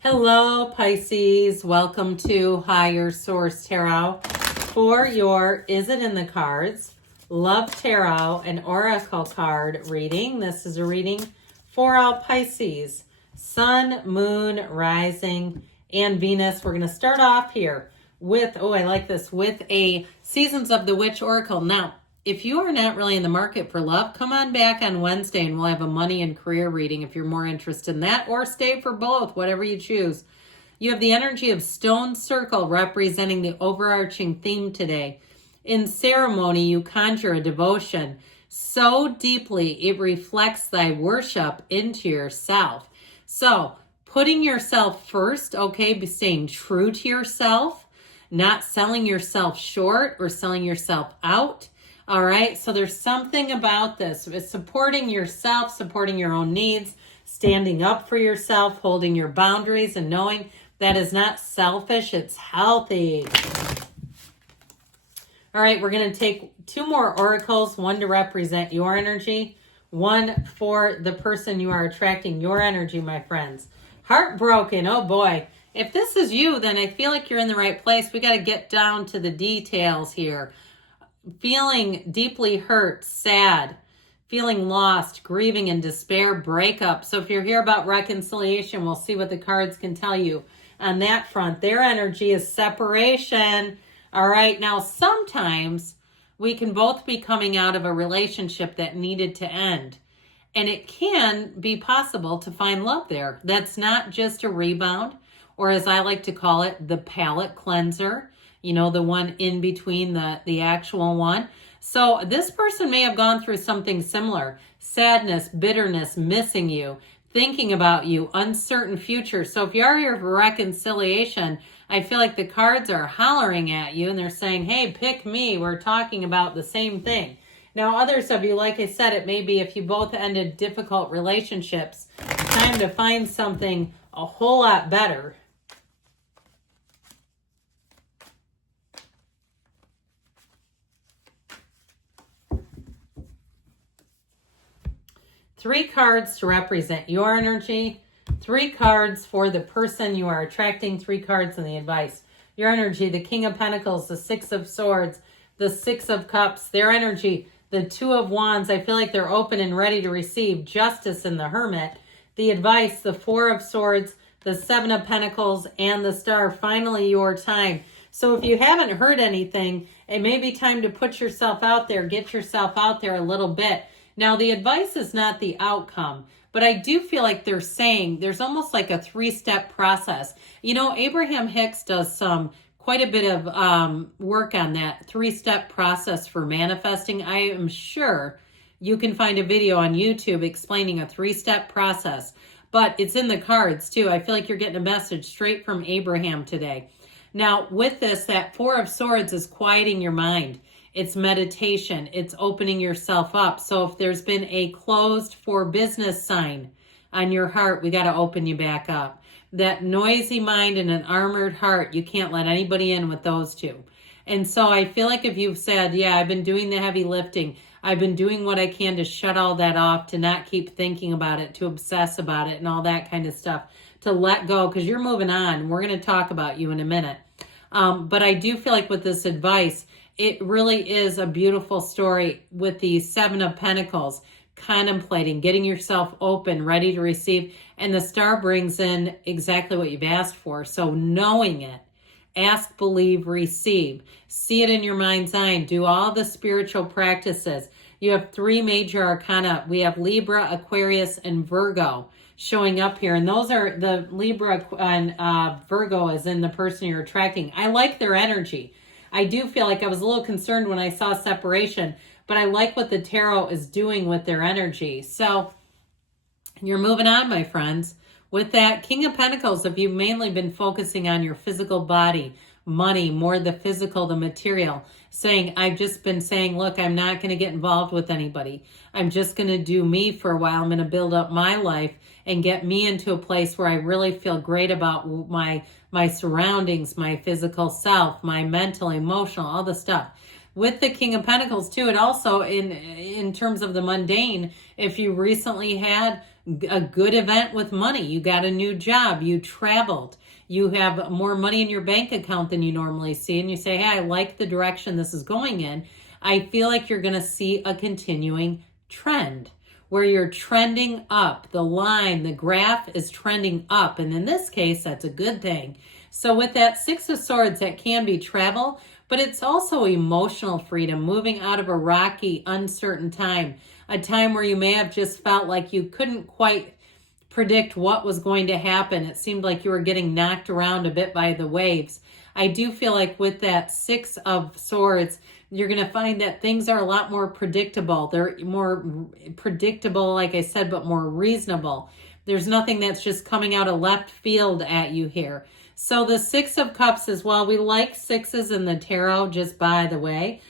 Hello, Pisces. Welcome to Higher Source Tarot for your Is It in the Cards? Love Tarot and Oracle card reading. This is a reading for all Pisces. Sun, Moon, Rising, and Venus. We're going to start off here with, I like this, with a Seasons of the Witch Oracle. Now, if you are not really in the market for love, come on back on Wednesday and we'll have a money and career reading if you're more interested in that, or stay for both, whatever you choose. You have the energy of Stone Circle representing the overarching theme today. In ceremony, you conjure a devotion so deeply it reflects thy worship into yourself. So, putting yourself first, okay, staying true to yourself, not selling yourself short or selling yourself out. All right, so there's something about this. It's supporting yourself, supporting your own needs, standing up for yourself, holding your boundaries, and knowing that is not selfish, it's healthy. All right, we're going to take two more oracles, one to represent your energy, one for the person you are attracting, your energy, my friends. Heartbroken, oh boy. If this is you, then I feel like you're in the right place. We got to get down to the details here. Feeling deeply hurt, sad, feeling lost, grieving and despair, breakup. So if you're here about reconciliation, we'll see what the cards can tell you on that front. Their energy is separation. All right. Now, sometimes we can both be coming out of a relationship that needed to end. And it can be possible to find love there. That's not just a rebound, or as I like to call it, the palate cleanser. You know, the one in between the actual one. So this person may have gone through something similar. Sadness, bitterness, missing you, thinking about you, uncertain future. So if you are here for reconciliation, I feel like the cards are hollering at you and they're saying, hey, pick me. We're talking about the same thing. Now, others of you, like I said, it may be if you both ended difficult relationships, time to find something a whole lot better. Three cards to represent your energy, three cards for the person you are attracting, three cards in the advice. Your energy, the King of Pentacles, the Six of Swords, the Six of Cups, their energy, the Two of Wands. I feel like they're open and ready to receive justice in the Hermit. The advice, the Four of Swords, the Seven of Pentacles, and the Star. Finally, your time. So if you haven't heard anything, it may be time to put yourself out there, get yourself out there a little bit. Now, the advice is not the outcome, but I do feel like they're saying there's almost like a three-step process. You know, Abraham Hicks does quite a bit of work on that three-step process for manifesting. I am sure you can find a video on YouTube explaining a three-step process, but it's in the cards too. I feel like you're getting a message straight from Abraham today. Now, with this, that Four of Swords is quieting your mind. It's meditation. It's opening yourself up. So if there's been a closed for business sign on your heart, we got to open you back up. That noisy mind and an armored heart, you can't let anybody in with those two. And so I feel like if you've said, yeah, I've been doing the heavy lifting, I've been doing what I can to shut all that off, to not keep thinking about it, to obsess about it and all that kind of stuff, to let go, because you're moving on. We're going to talk about you in a minute. But I do feel like with this advice, it really is a beautiful story with the Seven of Pentacles, contemplating, getting yourself open, ready to receive. And the Star brings in exactly what you've asked for. So knowing it, ask, believe, receive. See it in your mind's eye. Do all the spiritual practices. You have three major arcana. We have Libra, Aquarius, and Virgo showing up here. And those are the Libra and Virgo is in the person you're attracting. I like their energy. I do feel like I was a little concerned when I saw separation, but I like what the tarot is doing with their energy. So you're moving on, my friends. With that King of Pentacles, if you've mainly been focusing on your physical body, money, more the physical, the material, saying, I've just been saying, look, I'm not going to get involved with anybody. I'm just going to do me for a while. I'm going to build up my life and get me into a place where I really feel great about my surroundings, my physical self, my mental, emotional, all the stuff. With the King of Pentacles too, it also in terms of the mundane, if you recently had a good event with money. You got a new job. You traveled. You have more money in your bank account than you normally see. And you say, hey, I like the direction this is going in. I feel like you're going to see a continuing trend where you're trending up. The line, the graph is trending up. And in this case, that's a good thing. So with that Six of Swords, that can be travel, but it's also emotional freedom, moving out of a rocky, uncertain time, a time where you may have just felt like you couldn't quite predict what was going to happen. It seemed like you were getting knocked around a bit by the waves. I do feel like with that Six of Swords, you're going to find that things are a lot more predictable. They're more predictable, like I said, but more reasonable. There's nothing that's just coming out of left field at you here. So the Six of Cups as well. We like sixes in the tarot, just by the way,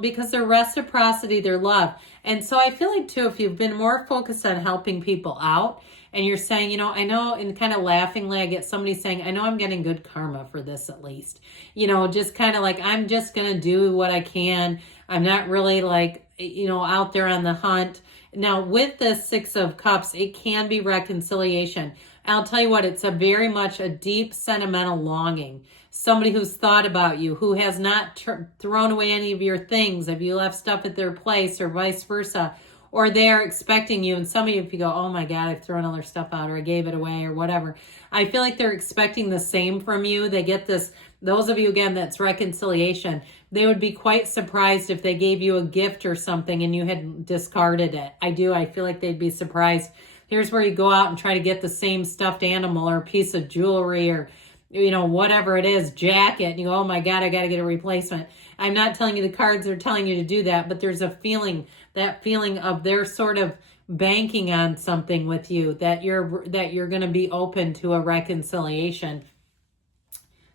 because they're reciprocity, they're love. And so I feel like, too, if you've been more focused on helping people out, and you're saying, you know, I know, and kind of laughingly, I get somebody saying, I know I'm getting good karma for this at least. You know, just kind of like, I'm just going to do what I can. I'm not really like, you know, out there on the hunt. Now, with the Six of Cups, it can be reconciliation. I'll tell you what, it's a very much a deep sentimental longing. Somebody who's thought about you, who has not thrown away any of your things. If you left stuff at their place or vice versa, or they're expecting you, and some of you, if you go, oh my God, I've thrown all their stuff out, or I gave it away, or whatever. I feel like they're expecting the same from you. They get this, those of you, again, that's reconciliation. They would be quite surprised if they gave you a gift or something and you had discarded it. I feel like they'd be surprised. Here's where you go out and try to get the same stuffed animal or a piece of jewelry or, you know, whatever it is, jacket, and you go, oh my God, I got to get a replacement. I'm not telling you the cards are telling you to do that, but there's a feeling, that feeling of they're sort of banking on something with you, that you're going to be open to a reconciliation.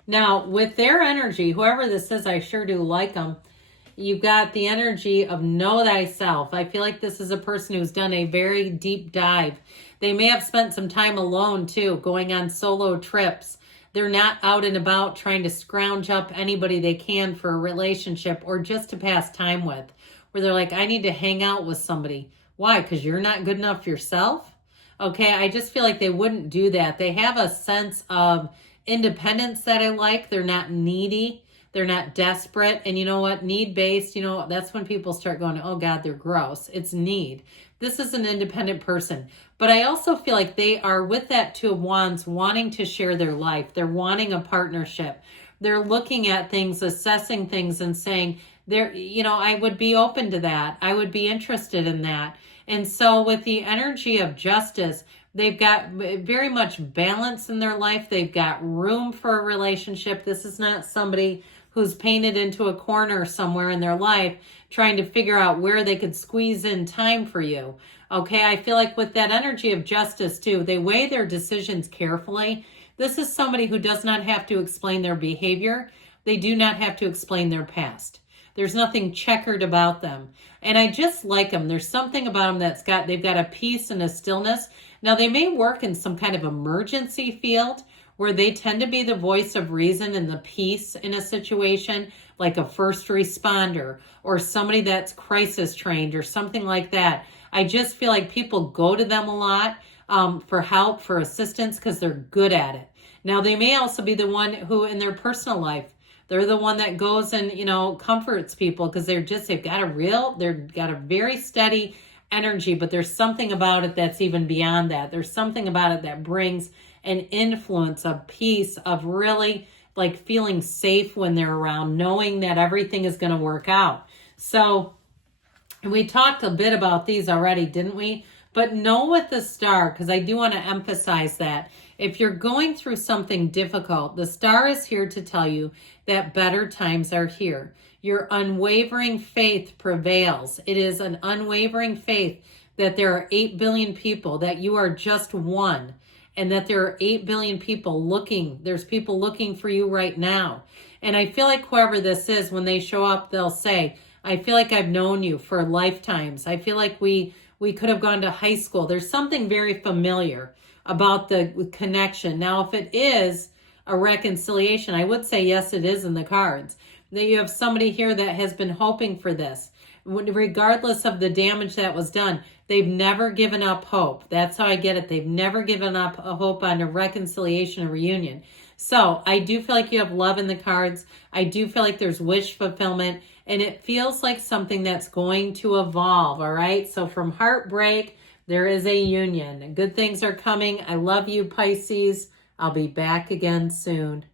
Now, with their energy, whoever this is, I sure do like them. You've got the energy of know thyself. I feel like this is a person who's done a very deep dive. They may have spent some time alone too, going on solo trips. They're not out and about trying to scrounge up anybody they can for a relationship or just to pass time with, where they're like, I need to hang out with somebody. Why? Because you're not good enough yourself? Okay, I just feel like they wouldn't do that. They have a sense of independence that I like. They're not needy. They're not desperate. And you know what? Need-based, you know, that's when people start going, oh God, they're gross. It's need. This is an independent person. But I also feel like they are, with that Two of Wands, wanting to share their life. They're wanting a partnership. They're looking at things, assessing things, and saying, you know, I would be open to that. I would be interested in that. And so with the energy of justice, they've got very much balance in their life. They've got room for a relationship. This is not somebody who's painted into a corner somewhere in their life trying to figure out where they could squeeze in time for you. Okay, I feel like with that energy of justice too, they weigh their decisions carefully. This is somebody who does not have to explain their behavior. They do not have to explain their past. There's nothing checkered about them. And I just like them. There's something about them they've got a peace and a stillness. Now, they may work in some kind of emergency field where they tend to be the voice of reason and the peace in a situation, like a first responder or somebody that's crisis trained or something like that. I just feel like people go to them a lot for help, for assistance, because they're good at it. Now, they may also be the one who, in their personal life, they're the one that goes and, you know, comforts people because they've got a very steady energy, but there's something about it that's even beyond that. There's something about it that brings an influence of peace, of really like feeling safe when they're around, knowing that everything is going to work out. So we talked a bit about these already, didn't we? But know with the Star, because I do want to emphasize that if you're going through something difficult, the Star is here to tell you that better times are here. Your unwavering faith prevails. It is an unwavering faith that there are 8 billion people, that you are just one, and that there are 8 billion people looking. There's people looking for you right now. And I feel like whoever this is, when they show up, they'll say, I feel like I've known you for lifetimes. I feel like we could have gone to high school. There's something very familiar about the connection. Now, if it is a reconciliation, I would say yes, it is in the cards. That you have somebody here that has been hoping for this. regardless of the damage that was done. They've never given up hope. That's how I get it. They've never given up a hope on a reconciliation and reunion. So I do feel like you have love in the cards. I do feel like there's wish fulfillment, and it feels like something that's going to evolve, all right? So from heartbreak, there is a union. Good things are coming. I love you, Pisces. I'll be back again soon.